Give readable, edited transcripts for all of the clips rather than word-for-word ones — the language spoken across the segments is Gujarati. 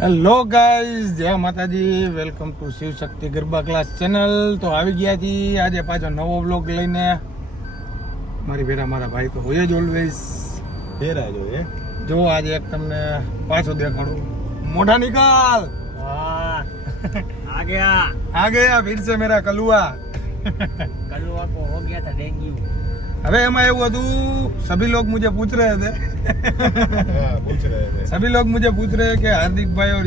હેલો ગાઈઝ, જય માતાજી, welcome to Shiv Shakti garba class channel. તો આવી ગયા છીએ આજે પાછો નવો બ્લોગ લઈને. મારી ભેરા મારા ભાઈ તો હોય જ ઓલવેઝ ફેરા જો આજે એક તમને પાછો દેખાડું. મોઢા નિકાલ आ गया आ गया फिर से मेरा कलुआ. कलुआ को हो गया था डेंगू. હવે એમાં એવું હતું, सभी लोग मुझे पूछ रहे थे सभी लोग मुझे पूछ रहे हैं कि हार्दिक भाई और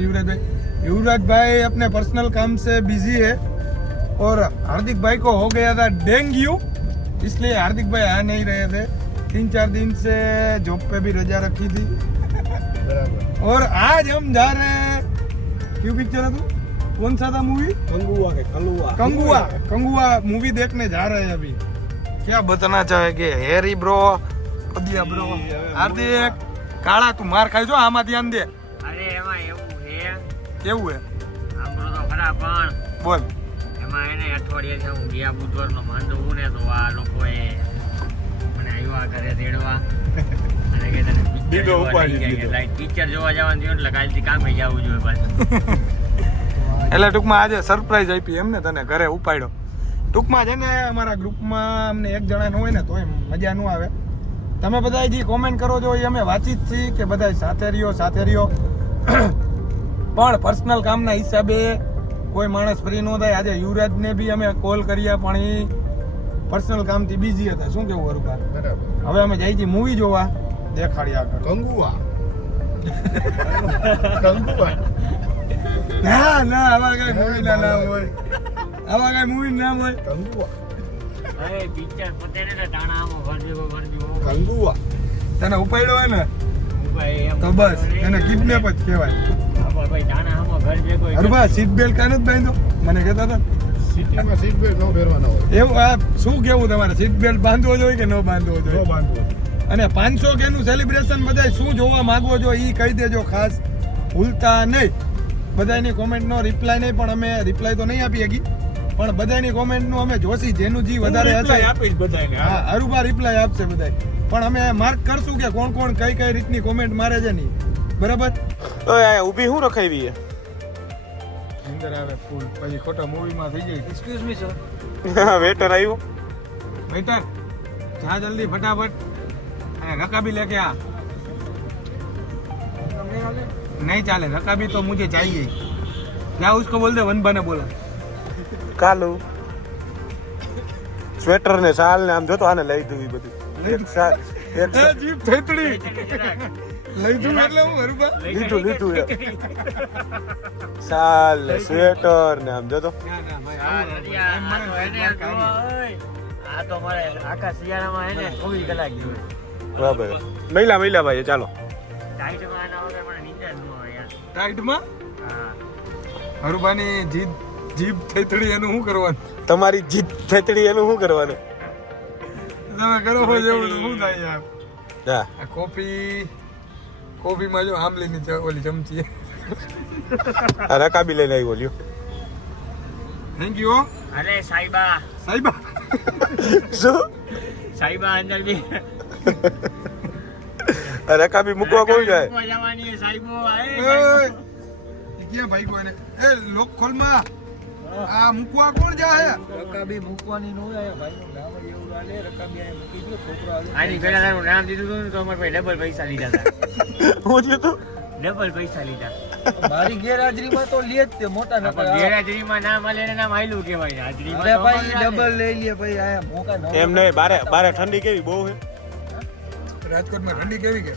युवराज भाई अपने पर्सनल काम से बिजी है और हार्दिक भाई को हो गया था डेंगू, इसलिए हार्दिक भाई आ नहीं रहे थे. 3-4 दिन से जॉब पे भी रजा रखी थी और आज हम जा रहे हैं. क्यों पिक्चर है तू? कौन सा था मूवी? कंगुआ के कलुआ कंगुआ मूवी देखने जा रहे हैं अभी. क्या बताना चाहेंगे हेरी ब्रो, પદિયા બ્રો, હાર્દિક કાળા તું માર ખાઈ જો, આમાં ધ્યાન દે. અરે એમાં એવું છે, કેવું હે આમરો તો ખરા પણ બોલ. એમાં એને અઠવાડિયે છે હું ગયા બુધવારનો માંડવું ને તો આ લોકોએ મને આવ્યા ઘરે તેડવા અને કે તને દીધો ઉપાડી દીધો. લાઈટ પિક્ચર જોવા જવાનું થયું એટલે કાલથી કામે જવું જોઈએ પાછું. એટલે ટૂંકમાં આજે સરપ્રાઈઝ આપી એમને તને ઘરે ઉપાડ્યો. ટૂંકમાં છે ને અમારા ગ્રુપમાં અમને એક જણા ન હોય ને તોય મજા ન આવે. તમે બધા જે કોમેન્ટ કરો છો એ અમે વાંચી જ છીએ કે બધા સાથે રહ્યો પણ પર્સનલ કામના હિસાબે કોઈ માણસ ફ્રી ન થાય. આજે યુવરાજને બી અમે કોલ કર્યા પણ એ પર્સનલ કામથી બિઝી હતા. શું કેવું હરુભા? હવે અમે જઈ છીએ મૂવી જોવા, દેખાડી આગળ. કંગુઆ ના આવા કઈ મૂવી ના નામ હોય, આવા કઈ મૂવી નામ હોય. કંગુઆ અરે પિક્ચર પતે ને ટાણા આમો ભરજો કંગુઆ તને ઉપાડ્યો હોય ને ભાઈ એમ તો બસ એને કિડનેપ જ કહેવાય. ભાઈ ટાણા આમો ઘર ભેગો હરુભા સીટ બેલ્ટ કાને જ બાંધ્યો? મને કહેતા હતા સિટીમાં સીટ બેલ્ટ ન પહેરવાનો હોય. એવું. આ શું કેવું તમારે, સીટ બેલ્ટ બાંધવો જોઈએ કે ન બાંધવો ન જોઈએ? બાંધવું. અને 500 કે નું સેલિબ્રેશન બધા શું જોવા માંગો છો એ કહી દેજો ખાસ, ભૂલતા નહીં. બધાની કોમેન્ટનો રિપ્લાય નહીં, પણ અમે રિપ્લાય તો નહીં આપી શકી, પણ બધાની કોમેન્ટનું અમે જોશી, જેનું જી વધારે હશે આપીશ બધાને. હા હરુભા રિપ્લાય આપશે બધાય. પણ અમે માર્ક કરશું કે કોણ કોણ કઈ કઈ રીતની કોમેન્ટ મારે છે નહીં. બરાબર? ઊભી હું રખાવી અંદર આવે ફૂલ, પછી ખોટા મૂવીમાં થઈ જાય. Excuse me sir. વેટર આવ્યો. વેટર જા જલ્દી ફટાફટ અને રકાબી લેકે આ. नहीं चाले रकाबी तो मुझे चाहिए. क्या उसको बोल दे, वन बने बोला. કાલુ સ્વેટર ને શાલ ને આમ જોતો આને લઈ દઉં બધું. એક શાલ એક જીપ થેતડી લઈ દઉં એટલે હું હરુભા લીધું શાલ ને સ્વેટર ને આમ જોતો. આ તો મારે આખા શિયાળામાં એને 24 કલાક જોવે. બરાબર. મહિલા ભાઈ ચાલો. ટાઈટમાં આના વગર મને નીંદર ન આવે યાર. ટાઈટમાં હા. હરુભાની જીપ થેતડી એનું શું કરવાનું? તમારી જીત થેતડી એનું શું કરવાનું? તમે કરો હો જેવું તો શું થાય યાર. હા આ કોફીમાં જો આમલીની ઓલી ચમચી. આ રકાબી લઈને આવ્યો લ્યો. Thank you. અરે સાઈબા શું સાઈબા અંદર બી આ રકાબી મૂકવા કોણ જાય? મૂકવા જવાની છે સાઈબો. એ ક્યાં ભાઈ કોઈને એ લોક ખોલમાં આ મૂકવા કોણ જાય? રકાબી મૂકવાની નો આયા ભાઈનું નામ જ એવું આલે. રકાબી આયા મૂકી દો છોકરો આલે. આની પેલા તારું નામ દીધું હતું ને તો અમારે ભાઈ ડબલ પૈસા લીધા હતા. હું થયું તું? ડબલ પૈસા લીધા. મારી ગેરહાજરીમાં તો લે જ તે મોટા પણ નકર ગેરહાજરીમાં નામ આલે ને નામ આયલું કહેવાય. હાજરીમાં અરે તો ભાઈ અમારે ડબલ લઈ લે ભાઈ આયા મોકા ન એમ નહીં. બારે ઠંડી કેવી બહુ છે? રાજકોટમાં ઠંડી કેવી કે?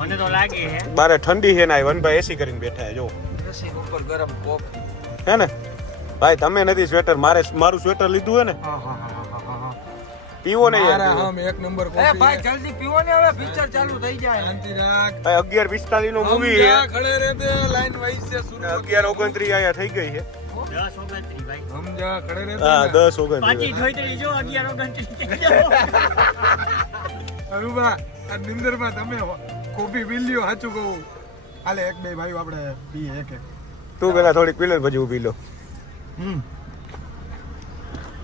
મને તો લાગે હે બારે ઠંડી છે ને આ વનભાઈ એસી કરીને બેઠા છે જો. એસી ઉપર ગરમ કોક હે ને ભાઈ? તમે નથી સ્વેટર, મારું સ્વેટર લીધું હે ને? હા પીવો ને મારા યાર. આમ એક નંબર એ કોફી. ભાઈ જલ્દી પીવો ને હવે પિક્ચર ચાલુ થઈ જાય. શાંતિ રાખ. 11:45 નું મૂવી હમ છે. જા ખડે રહેતે લાઈન વાઈઝ છે શુरू. 11:29 આયા થઈ ગઈ છે. 10 ભાઈ. હમ જા ખડે રહેતે હા ને. 10:29. પાછી થોઈ જો 11 અરુભા આ નિંદરમાં તમે કોફી પી લ્યો, સાચું કહું. હાલે એક બે ભાઈ આપણે પીએ એક. તું પેલા થોડીક પી લે પછી ઊભી લો.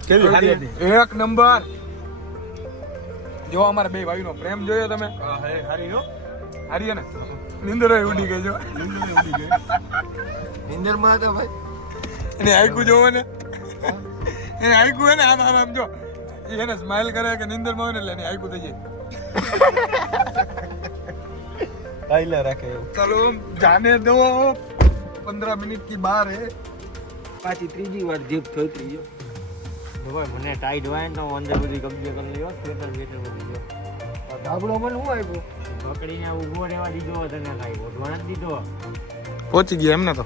કેવી સારી હતી? એક નંબર. જો અમારા બે ભાઈનો પ્રેમ જોયો તમે? સારી નો હારીએ ને નિંદર ઉડી ગઈ જો નિંદર માં હતા ભાઈ. એને આઈકુ જોવો ને એને આઈકુ હે ને આમ આમ આમ જો એને સ્માઈલ કરે કે નિંદર માં હોય ને એટલે એને આઈકુ થઈ જાય. આઈલા રાખે चलो जाने दो 15 मिनट की बार है. પાછી ત્રીજી વાર જીપ થઈ ત્રીજો. ભાઈ મને ટાઈટ હોય ને તો અંદર બધી કબજે કરી લ્યો સ્વેટર બેટર બધી લ્યો ધાબળો મને શું આપ્યો? પકડીને ઊભો રહેવા દીધો તને કાંઈ ઓઢવા નથી દીધો પહોંચી ગયા એમને તો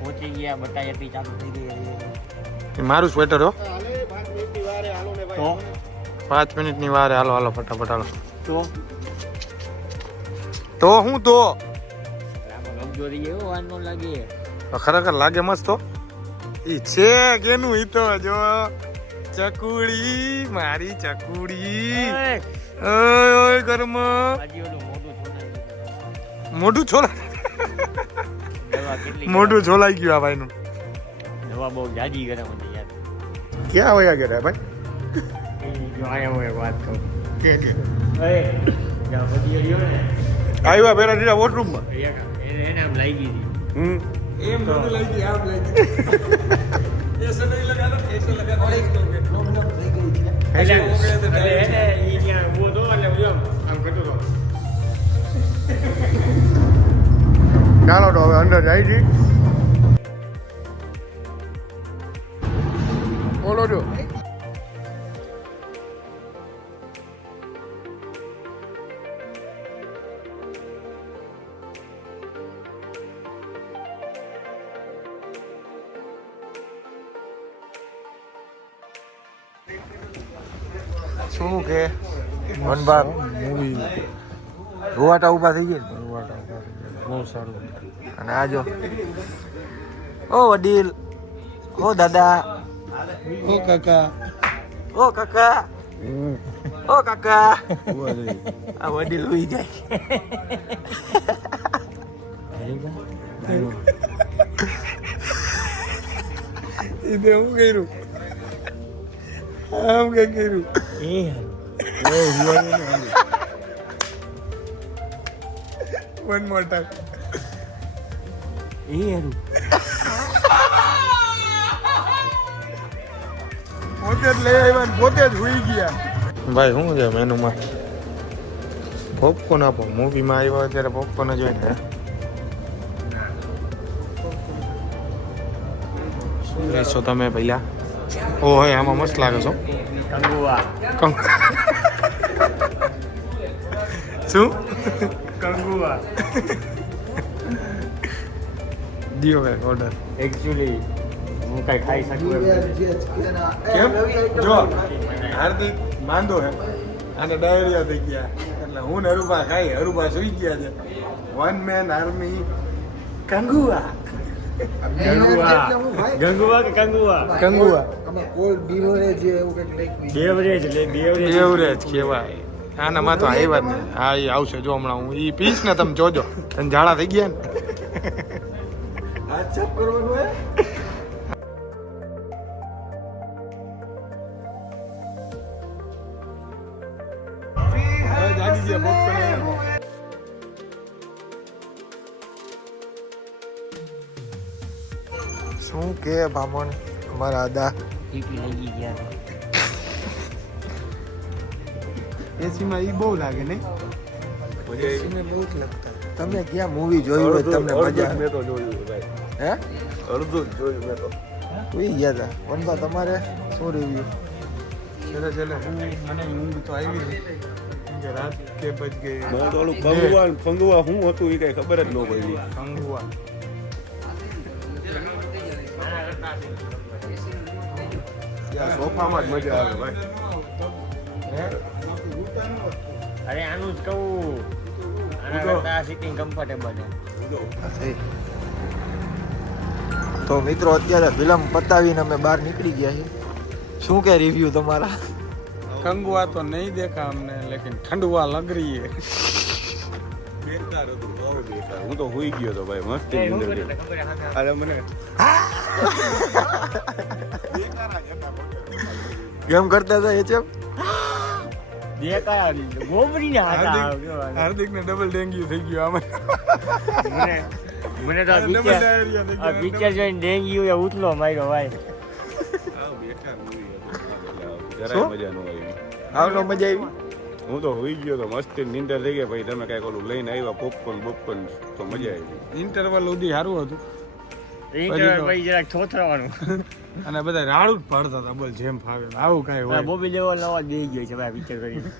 પહોંચી ગયા બટાઈ હતી ચાલુ થઈ ગઈ એ મારું સ્વેટર હો. તો 5 મિનિટની વાર હાલો હાલો ફટાફટ હાલો. તો તો હું તો આમાં કમજોરી એવો વાર ન લાગે ખરેખર લાગે મસ્ત હો. ઈ છે કેનું ઈ તો જો ચકુડી મારી ચકુડી ઓય ઓય ગરમ આજે ઓલું મોઢું છોડાવી દવા કેટલી મોઢું છોલાઈ ગયું આ ભાઈનું. દવા બહુ જાજી ગરમ હતી યાર ક્યાં વયા ગયા ભાઈ? એ જો આયા હોય એક વાત કહું કે એ જ્યાં બધી રહ્યો ને આવ્યા પેલા સીધા વોશરૂમમાં. એને આમ લાગી હતી એમ બધું લઈ ગઈ આમ લઈ ગઈ. એસે નહીં લગાડો એસે લગાડો થઈ ગઈ છે. એટલે એને ઈ ત્યાં ઊભો હતો એટલે હું આમ કરતો હતો ચાલો તો હવે અંદર જાય છે. બોલો જો શું કે વનબાગ મૂવી રૂવાટા ઊભા થઈ ગયા ને. બહુ સારું. અને આ જો ઓ વડીલ ઓ દાદા ઓ કાકા ઓ કાકા ઓ કાકા આ વડીલ હોઈ જાય. એને હું કર્યું આમ કે કર્યું વન મોર ટાઈમ પોતે જ લઈ આવ્યા ને પોતે જ હુઈ ગયા. ભાઈ શું છે મેનુમાં? પોપકોર્ન આપો. મૂવીમાં આવ્યો ત્યારે પોપકોર્ન જ હોય ને. શું લેશો તમે પહેલા? ઓ હોય આમાં મસ્ત લાગે છો. કંગુવા શું કંગુવા દિયો ભાઈ ઓર્ડર. એકચ્યુઅલી હું કઈ ખાઈ શકું એમ નથી. કેમ જો હાર્દિક માંદો હે અને ડાયરિયા થઈ ગયા એટલે હું ને હરુભા ખાઈ હરુભા સુઈ ગયા છે. One man army Kanguva. Ganguva કે કંગુવા કંગુઆ આમાં કોલ્ડ બીવરેજ એવું કંઈક લખ્યું. બેવરેજ એટલે બેવરેજ એવરેજ કહેવાય. આનામાં તો આવ્યા જ નહીં. હા એ આવશે જો હમણાં હું ઈ પીશ ને તમે જોજો. તને ઝાડા થઈ ગયા ને. હાથ સાફ કરવાનું હોય. હવે જાગી ગયા popcorn આવ્યા. શું કે બામણ અમારા આદા પીપી લાગી ગયા એસીમાં ઈ બહુ લાગે નહીં? એસીને બહુ જ લગતા. તમે ક્યાં મૂવી જોયું હોય તમને મજા આવે? તો જોયું ભાઈ હે અડધું જ જોયું મેં તો જોઈ ગયા હતા. વનબા તમારે શું રિવ્યુ? છેલ્લે છેલ્લે મને ઊંઘ તો આવી રહી કે રાત કે બજ ગઈ. મને તો ઓલું ફંગુવા શું હતું એ કઈ ખબર જ ન પડી. કંગુઆ ત્યાં સોફામાં જ મજા આવે ભાઈ. અરે આનું જ કહું આના કરતા સિટિંગ કમ્ફર્ટેબલ છે તો મિત્રો અત્યારે ફિલ્મ પતાવીને અમે બહાર નીકળી ગયા છીએ. શું કે રિવ્યુ તમારા? કંગુઆ તો નહીં દેખા हमने लेकिन ठंडुआ लग रही है. બેકાર હતું બહુ બેકાર. હું તો હુઈ ગયો તો ભાઈ મસ્ત નીંદર ગઈ. અરે મને કેમ કરતા હતા એ છે? દેખાય ગોબરીને હાથા હાર્દિકને ડબલ ડેન્ગ્યુ થઈ ગયો આમાં. મને તો આ ડબલ પિક્ચર ડાયરિયા થઈ આ ગયો. પિક્ચર જોઈને ડેન્ગ્યુ એ ઉતલો માર્યો ભાઈ. આવ બેકાર movie હતું. જરાય શું? મજા ન આવી. આવલો મજા આવી. હું તો હોઈ ગયો તો મસ્ત નીંદર થઈ ગઈ. ભાઈ તમે કઈક ઓલું લઈને આવ્યા પોપકોર્ન તો મજા આવી. ઇન્ટરવલ સુધી સારું હતું ઇન્ટરવ્યુ ભાઈ જરાક થોથરાવાનું. અને બધા રાડું જ પાડતા હતા બોલ જેમ ફાવે એમ. આવું કાંઈ હોય બોબી લેવલ નવા બેહી ગયો છે ભાઈ પિક્ચર કરીને.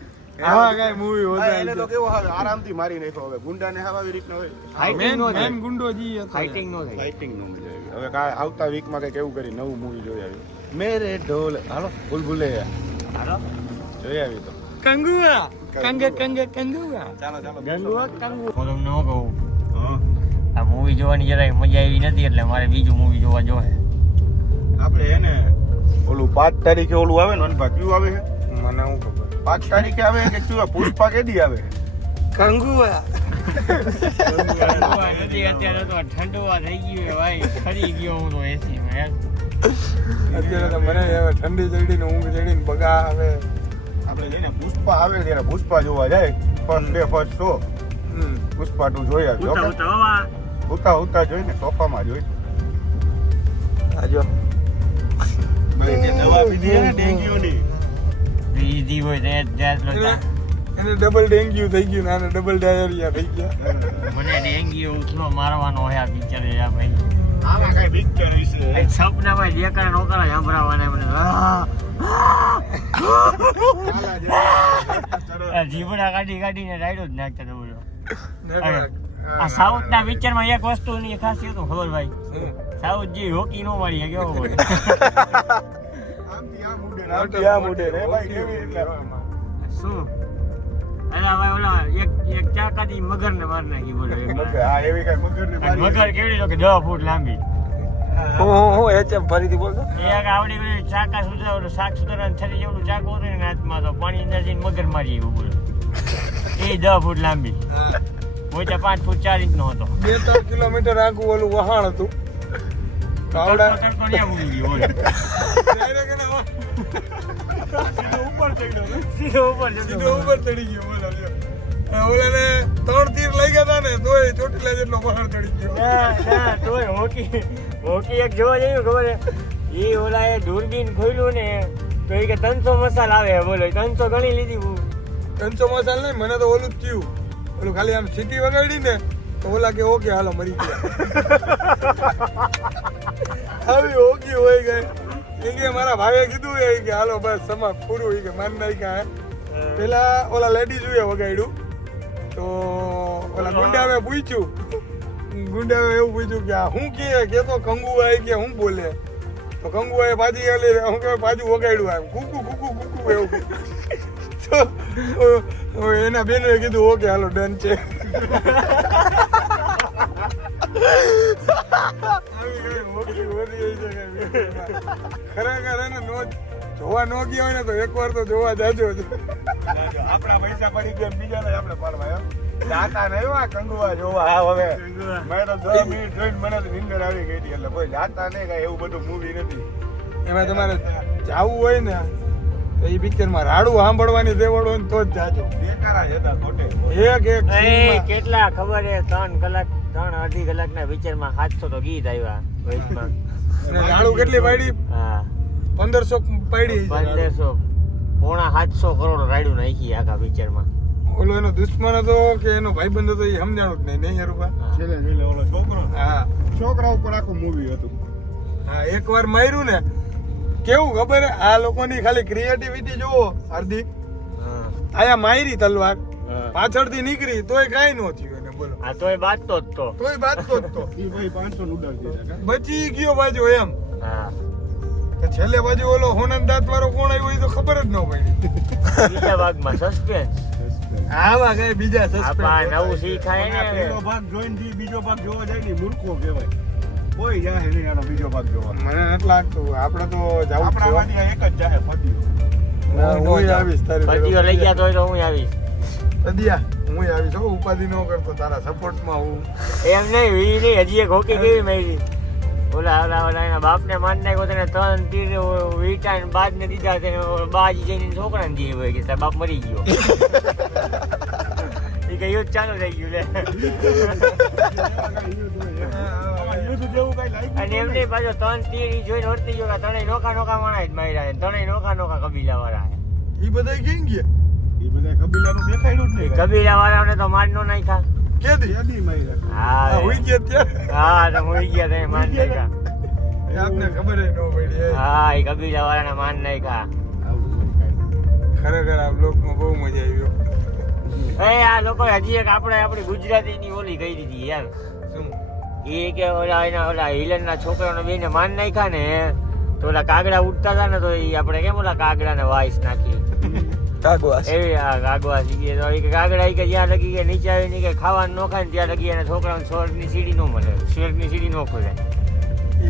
આવા કાંઈ મૂવી હા, એને તો હોતા કેવો હવે આરામથી મારી નાખ્યો. હવે ગુંડાને હવે આવી રીતના હોય ફાઇટિંગ નો થાય. મેન ગુંડો જી હતો. ફાઇટિંગ નો થાય. ફાઇટિંગ નો મજા આવી. હવે આવતા વીકમાં કઈક એવું કરી નવું મૂવી જોઈ આવી. મેરે ઢોલ હાલો ભૂલે હાલો જોઈ આવી તો. કંગુઆ કંગુઆ ચાલો ગંગુઆ કંગુ. હું તમને ન કહું હા આ મૂવી જોવાની જરાય મજા આવી નથી એટલે મારે બીજું મૂવી જોવા જોહે. આપણે એને ઓલું 5 તારીખે ઓલું આવે ને અનભા કયું આવે છે મને હું ખબર 5 તારીખે આવે કે કયું પુષ્પા કેદી આવે કંગુઆ ગંગુઆ નથી અત્યારે તો ઠંડુઆ થઈ ગયું છે ભાઈ. ખરી ગયો હું તો એસી માં અત્યારે તો મને હવે ઠંડી ચડી ને ઊંઘ ચડી ને બગા હવે આપણે જઈને પુષ્પા આવે ત્યારે પુષ્પા જોવા જાય ફર્સ્ટ શો પુષ્પા 2 જોઈ આવી ઉતા ઓકે ઉતા વાવા ઉતા જોઈને સોફામાં જોઈ આજો ભાઈ કે દવા પીધી ને ડેન્ગ્યુની ઈઝી હોય તો જાત લોતા. એને ડબલ ડેન્ગ્યુ થઈ ગયું ને આને ડબલ ડાયરિયા થઈ ગયા. મને ડેન્ગ્યુ ઉથલો મારવાનો હોય આ પિક્ચર છે ભાઈ. આમાં કઈ પિક્ચર વિશે એ સપનામાં દેખાય નોકરા સાંભળવાના મને આ જીભડા કાઢીને રાઈડો જ નાખતા હતા બોલો. આ સાઉથ ના પિક્ચર માં એક વસ્તુ ની ખાસિયત હું ખબર ભાઈ. સાઉથ જે હોકી નો મારી કેવો પડે. આમથી આ મુડે રે ભાઈ કેવી એટલે શું અરે ભાઈ ઓલા એક ચાકાથી મગર ને માર નાખી બોલો એક. હા એવી કઈ મગરની અને મગર કેવડી તો કે 10 ફૂટ લાંબી. હું એચએમ ફરીથી બોલતો. એક આવડી ઓલી ચાકા સુધા ઓલું શાક સુધારવાનું છરી જેવડું ચાકુ હતું ને હાથમાં તો પાણી અંદર જઈને મગર મારી એવું બોલો. એ 10 ફૂટ લાંબી. મોટા 5 ફૂટ 4 ઇંચ નો હતો. 2-3 કિલોમીટર આગું ઓલું વહાણ હતું. આવડા તડકો ન્યા મૂકી ગયો બોલો. સીધો ઉપર સીધો ઉપર ચડી ગયો બોલો લ્યો. ઓલાને 3 તીર લઈ ગયા હતા ને તોય ચોટીલા જેટલો વહાણ ચડી ગયો. ના તોય હોકી એક જોવા જઈએ ખબર હે એ ઓલા એ દૂરબીન ખોલ્યું ને તો એ કે 300 મસાલ આવે બોલો 300 ગણી લીધી. કંચો મસાલ નહીં મને તો ઓલું જ થયું. ઓલું ખાલી આમ સીટી વગાડી ને તો ઓલા કે ઓકે હાલો મરી ગયા. આવી ઓકી હોય ગઈ કે મારા ભાઈએ કીધું એ કે હાલો બસ સમાપ્ત પૂરું કે માન નાખ્યા હે. પેલા ઓલા લેડીઝ વગાડ્યું તો ઓલા ગુંડાવે પૂછ્યું ગુંડાવે એવું પૂછ્યું કે આ હું કે તો કંગુઆ કે હું બોલે તો કંગુઆએ પાછી ઓલી હું કે પાછું વગાડ્યું આમ કુકુ કુકુ કુકુ એવું તો એના બેનોએ કીધું ઓકે હાલો ડન છે. ખરેખર એને નો જોવા ન ગયા હોય ને તો એકવાર તો જોવા જાજો જ. આપણા પૈસા પડી ગયા બીજાને આપણે પાડવા એમ જાતા નહીં આ કંગુઆ જોવા હા હવે મેં તો 10 મિનિટ જોઈને મને તો નીંદર આવી ગઈ હતી એટલે કોઈ જાતા નહીં કઈ એવું બધું મૂવી નથી. એમાં તમારે જાવું હોય ને તો એ પિક્ચરમાં રાડું સાંભળવાની દેવડ હોય ને તો જ જાજો. બેકાર જ હતા ખોટે. એક એ scene કેટલા ખબર હે 3 કલાક 3.5 કલાકના પિક્ચર માં 700 તો ગીત આવ્યા વચમાં. માં અને રાડું કેટલી પાડી હા 1500 પાડી હશે રાડું. 1500 પોણા 700 કરોડ રાડ્યું નાખી આખા પિક્ચર માં. ઓલો એનો દુશ્મન હતો કે એનો ભાઈબંધ હતો એ સમજાણું જ નહીં યારુબા. છેલ્લે ઓલો છોકરો હા છોકરા ઉપર આખું મૂવી હતું. હા એકવાર માર્યું ને કેવું ખબર હે આ લોકોની ખાલી ક્રિએટિવિટી જોવો હાર્દિક. આયા મારી તલવાર પાછળથી નીકળી તોય કાઈ ન થયું એને બોલો. આ તોય બાજતો જ તો. તોય બાજતો જ તો ઈ ભાઈ 500 નું ઉડાડી દીધા બચી ગયો બાજુ એમ. હા તો છેલ્લે બાજુ ઓલો હોનન દાંત વાળો કોણ આવ્યો એ તો ખબર જ ન પડી. બીજા ભાગમાં સસ્પેન્સ. આવા કઈ બીજા આપા સસ્પેન્સ નવું શીખાય આ ને. પહેલો ભાગ જોઈને થી બીજો ભાગ જોવા જાય ને મૂર્ખો કહેવાય. કોઈ જાય નહીં આનો બીજો ભાગ જોવા. મને નથી લાગતું આપણે તો જાવું જ આપણા છે. માંથી એક જ જાય ફદ્યું. હું આવીશ તારી પતિઓ લઈ ગયા તોય તો હું આવીશ. સદિયા હું આવીશ હો ઉપાધિ ન કરતો તારા સપોર્ટમાં હું. એમ નહીં ઈ નહીં હજી એક હોકી કેવી મારી ઓલા એના બાપને માન નાખ્યો તેને 3 તીર વીટાઈને બાજને દીધા તેને બાજી જઈને છોકરાને દી હોય કે તારા બાપ મરી ગયો એ કે યુદ્ધ ચાલુ થઈ ગયું લે અને એમને પાછો 3 તીર ઈ જોઈને વર્તી ગયો કે ત્રણેય નોખા માણા જ માર્યા છે ત્રણેય નોખા કબીલા વાળા ઈ બધા ક્યાં ગયા એ બધા કબીલાનું દેખાડ્યું જ નહીં કબીલા વાળાને તો માર નો નાખ્યા કેદી યાદી માર્યા હા હોઈ ગયા ત્યારે હા તો હોઈ ગયા તે માન નાખ્યા એ આપને ખબર ય ન પડી હા એ કબીલા વાળાને માન નાખ્યા ખરેખર આ બ્લોગમાં બહુ મજા આવ્યો આ લોકો હજી એક આપણી ગુજરાતીની ઓલી કહી દીધી યાર શું એ કે ઓલા હિલનના છોકરાઓને બેને માન નાખ્યા ને તો ઓલા કાગડા ઉડતા હતા ને તો એ આપણે કેમ ઓલા કાગડાને વાઈસ નાખી કાગવાસ એવી કાગવા શીખીએ તો એ કે કાગડા કે જ્યાં લગી કે નીચે આવીને કે ખાવાનું ન ખાય ને ત્યાં લગી અને છોકરાઓને સ્વર્ગની સીડી ન મળે સ્વર્ગની સીડી ન ખોલે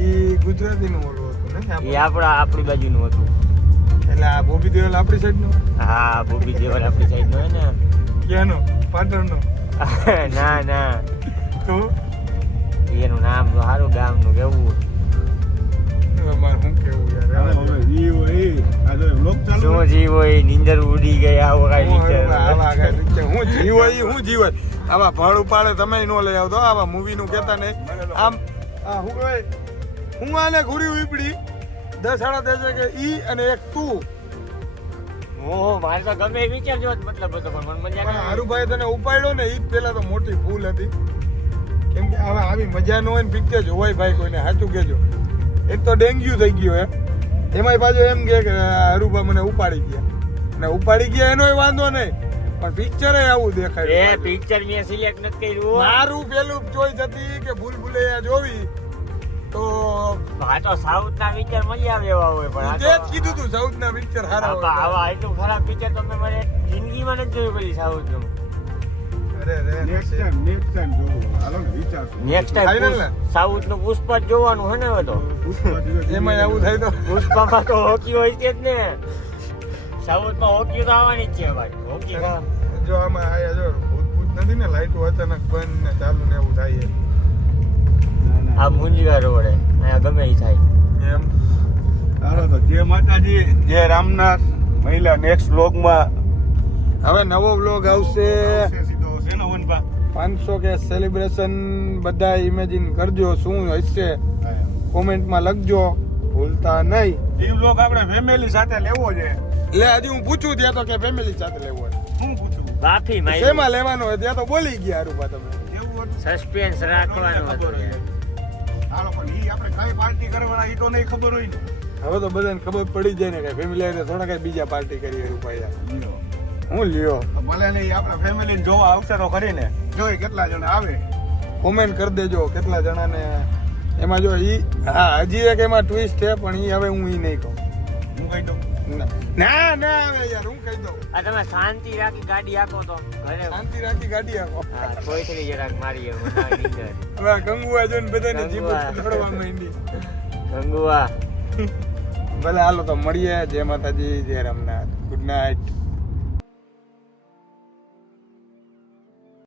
ઈ ગુજરાતીનું ઓલું હતું ને એ આપણી બાજુનું હતું એટલે આ બોબી દેવલ આપણી સાઈડનું હા બોબી દેવલ આપણી સાઈડનો હે ને ક્યાંનો પાટણનો ના તો એનું નામ તો સારું ગામનું કેવું અમારે શું કેવું યાર હવે ઈ હોય આ જો લોક ચાલુ શું જીવ હોય નીંદર ઉડી ગઈ આવો કાંઈ picture. હું જીવ હું જીવ આવા ભળ ઉપાડે તમે નો લઈ આવતો આવા મૂવી નું કેતા નહીં આમ હું કહે હું આને ઘુરી ઉપડી 10-10.5 કે ઈ અને એક તું ઓહો મારે તો ગમે એ વિચાર જેવો જ મતલબ હતો પણ મને મજા પણ ના હારુભાઈ તને ઉપાડ્યો ને ઈ જ પેલા તો મોટી ભૂલ હતી કેમ કે હવે આવી મજા ન હોય ને પિક્ચર જોવાય ભાઈ કોઈને સાચું કેજો એક તો ડેન્ગ્યુ થઈ ગયો એમાંય પાછો એમ કે હરુભા મને ઉપાડી ગયા અને ઉપાડી ગયા એનોય વાંધો નહીં પણ પિક્ચર આવું દેખાય એ પિક્ચર મેં સિલેક્ટ નથી કર્યું મારું પેલું ચોઈસ હતી કે ભૂલ ભૂલૈયા જોવી તો આ તો સાઉથ ના પિક્ચર મજા આવે એવા હોય પણ તે જ કીધું તું સાઉથ ના પિક્ચર સારા હોય આવા એટલું ખરાબ પિક્ચર તો મેં મને જિંદગીમાં નથી જોયું કદી સાઉથ નું અરે નેક્સ્ટ ટાઈમ જોવું હાલો ને વિચારશું નેક્સ્ટ Final ટાઈમ ને? સાઉથ નું પુષ્પા જ જોવાનું હે ને હવે તો એમાં આવું થાય તો પુષ્પામાં તો હોકી હોય છે જ ને સાઉથમાં હોકી તો આવવાની જ છે ભાઈ હોકી જો આમાં આયા જો ભૂત ભૂત નથી ને લાઈટો અચાનક બંધ ને ચાલુ ને એવું થાય આ મુંજગા રોડે અહીંયા ગમે એ થાય એમ હાલો તો જય માતાજી જય રામનાથ મહિલા નેક્સ્ટ વ્લોગમાં હવે નવો વ્લોગ આવશે સીધો છે ને વનપા 500 કે સેલિબ્રેશન બધા ઇમેજિન કરજો શું હશે કોમેન્ટમાં લખજો ભૂલતા નહીં ઈ વ્લોગ આપણે ફેમિલી સાથે લેવો છે એટલે હજી હું પૂછું ત્યાં તો કે ફેમિલી સાથે લેવો હોય શું પૂછું બાફી મારી શેમાં લેવાનો હોય ત્યાં તો બોલી ગયા હારુભા તમે એવું હતું સસ્પેન્સ રાખવાનું હતું હાલો પણ ઈ આપણે કઈ પાર્ટી કરવાના ઈ તો નહીં ખબર હોય ને હવે તો બધાને ખબર પડી જાય ને કે ફેમિલી સાથે થોડા કઈ બીજા પાર્ટી કરી હારુભાઈ હું લ્યો તો ભલે નહીં આપણે ફેમિલીને જોવા આવશે તો ખરી ને જોઈ કેટલા જણા આવે કોમેન્ટ કરી દેજો કેટલા જણાને એમાં જો ઈ હા હજી એક એમાં ટ્વિસ્ટ છે પણ ઈ હવે હું ઈ નહીં કહું હું કહી દઉં ના ના હવે યાર હું કહી દઉં આ તમે શાંતિ રાખી ગાડી આખો તો ઘરે શાંતિ રાખી ગાડી આપો હા કોઈથરી જરાક મારી એવું બનાવી નીકળે હવે ગંગુઆ જોઈને બધાને જીભ ગંગુઆ. દોડવા માંડી ગંગુઆ ભલે હાલો તો મળીએ જય માતાજી જય રામનાથ ગુડ નાઇટ